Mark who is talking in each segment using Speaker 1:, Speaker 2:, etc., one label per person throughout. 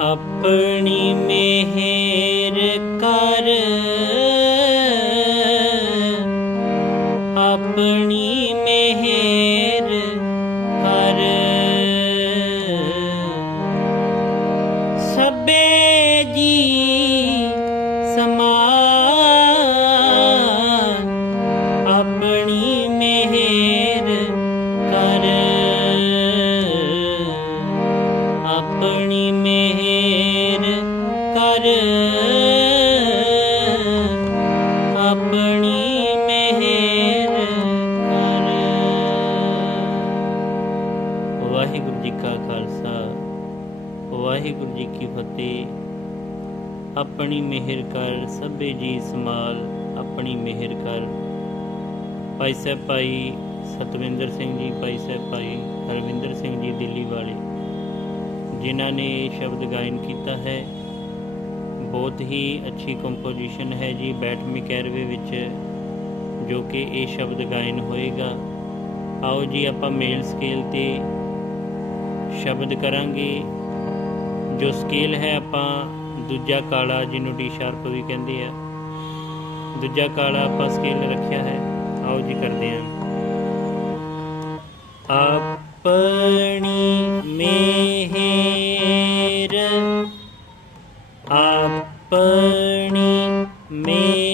Speaker 1: ਆਪਣੀ ਮਿਹਰ ਵਾਹਿਗੁਰੂ ਜੀ ਕੀ ਫਤਿਹ। ਆਪਣੀ ਮਿਹਰ ਕਰ ਸਭੇ ਜੀ ਸਮਾਲ ਆਪਣੀ ਮਿਹਰ ਕਰ। ਭਾਈ ਸਾਹਿਬ ਭਾਈ ਸਤਵਿੰਦਰ ਸਿੰਘ ਜੀ, ਭਾਈ ਸਾਹਿਬ ਭਾਈ ਹਰਵਿੰਦਰ ਸਿੰਘ ਜੀ ਦਿੱਲੀ ਵਾਲੇ, ਜਿਨ੍ਹਾਂ ਨੇ ਇਹ ਸ਼ਬਦ ਗਾਇਨ ਕੀਤਾ ਹੈ। ਬਹੁਤ ਹੀ ਅੱਛੀ ਕੰਪੋਜੀਸ਼ਨ ਹੈ ਜੀ ਬੈਠ ਕੈਰਵੇ ਵਿੱਚ, ਜੋ ਕਿ ਇਹ ਸ਼ਬਦ ਗਾਇਨ ਹੋਏਗਾ। ਆਓ ਜੀ ਆਪਾਂ ਮੇਲ ਸਕੇਲ ਤੇ ਸ਼ਬਦ ਕਰਾਂਗੇ। ਜੋ ਸਕੇਲ ਹੈ ਆਪਾਂ ਦੂਜਾ ਕਾਲਾ ਜਿਹਨੂੰ ਡੀ ਸ਼ਾਰਪ ਵੀ ਕਹਿੰਦੇ ਆ, ਦੂਜਾ ਕਾਲਾ ਆਪਾਂ ਸਕੇਲ ਰੱਖਿਆ ਹੈ, ਆਓ ਜੀ ਕਰਦੇ ਹਾਂ। ਆਪਣੀ ਮਿਹਰ ਆਪਣੀ ਮਿਹਰ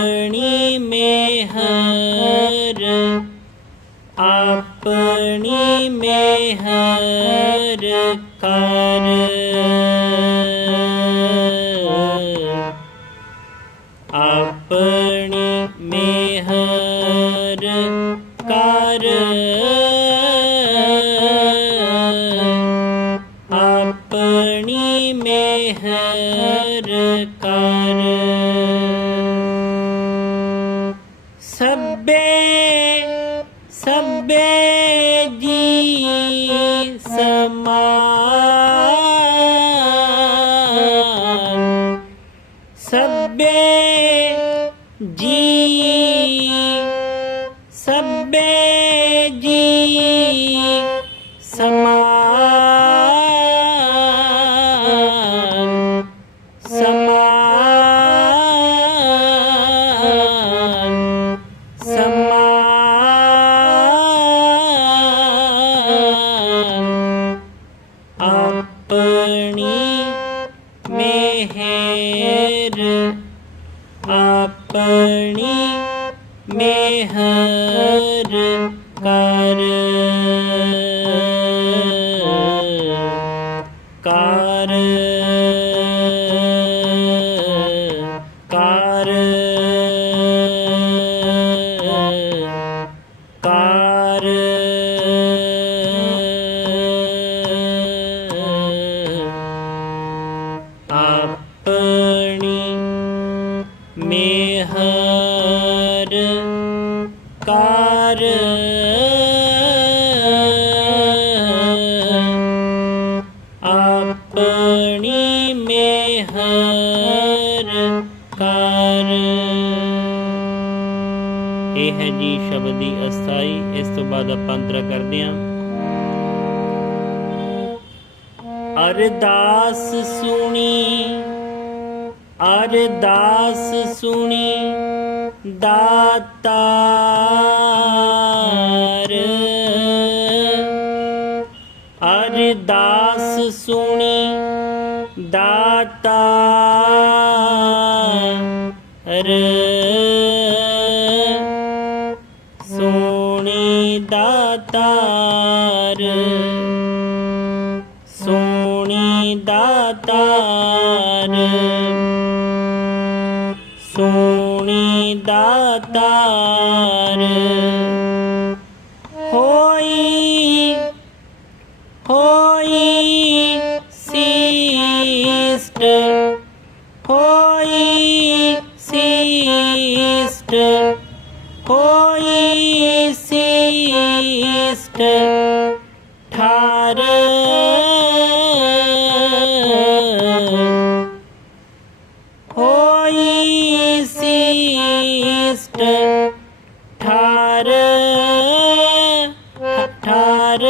Speaker 1: ਆਪਣੀ ਮਿਹਰ ਆਪਣੀ ਮਿਹਰ ਕਰ। ਆਪਣੀ ਮਿਹਰ ਕਰ। ਇਹ ਹੈ ਜੀ ਸ਼ਬਦ ਦੀ ਅਸਥਾਈ। ਇਸ ਤੋਂ ਬਾਅਦ ਆਪਾਂ ਅੰਤਰਾ ਕਰਦੇ ਹਾਂ। ਅਰਦਾਸ ਸੁਣੀ। ਅਰਦਾਸ ਸੁਣੀ। ਦਾਤਾਰ। ਅਰਦਾਸ ਸੁਣੀ ਦਾਤਾਰ। ਸੁਣੀ ਦਾਤਾਰ। ਸੋਣੀ ਦਾਤਾਰ। दातार होई होई sister. होई sister. होई sister.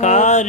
Speaker 1: ਕਰ